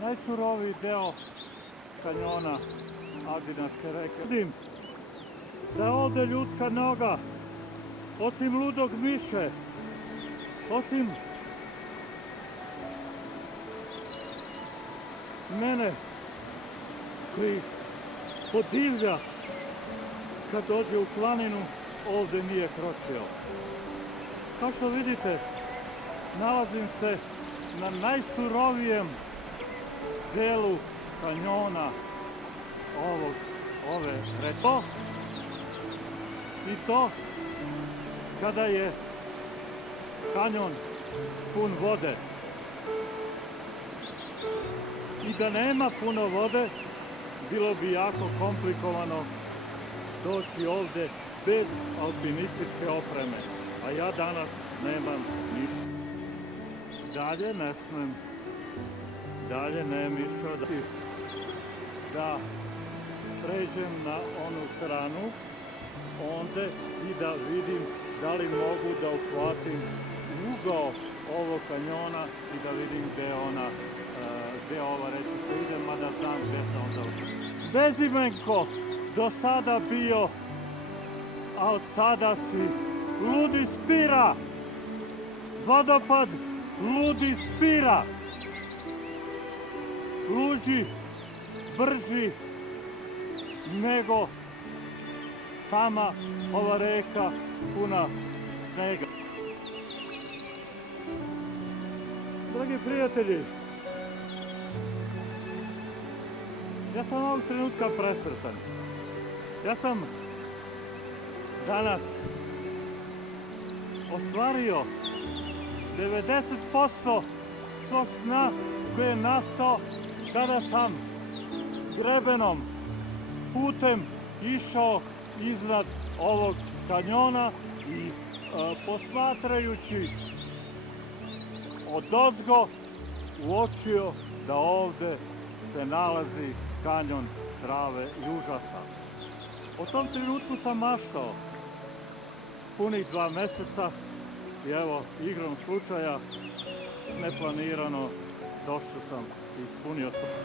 Najsuroviji deo kanjona Adinarske reke. Vidim da je ovde ljudska noga, osim ludog miše, osim mene koji podivlja kad dođe u planinu, ovde nije kročio. Kao što vidite, nalazim se na najsurovijem delu kanjona ove reke. I to kada je kanjon pun vode. I da nema puno vode, bilo bi jako komplikovano doći ovde bez alpinističke opreme, a ja danas nemam ništa. Dalje ne smem, dalje nem išao da pređem na onu stranu, onda i da vidim da li mogu da uhvatim ugao ovog kanjona i da vidim gde ova rečica ide, mada znam gde se onda... Bezimenko do sada bio, a od sada si Ludi Spira. Vodopad Ludi Spira. Luži brži nego sama ova reka puna snega. Dragi prijatelji, ja sam ovog trenutka presretan. Ja sam danas ostvario 90% svog sna koji je nastao kada sam grebenom putem išao iznad ovog kanjona i posmatrajući odozgo uočio da ovde se nalazi kanjon Drave i užasa. O tom trenutku sam maštao punih 2 meseca i evo, igrom slučaja, neplanirano, došao sam i ispunio sam.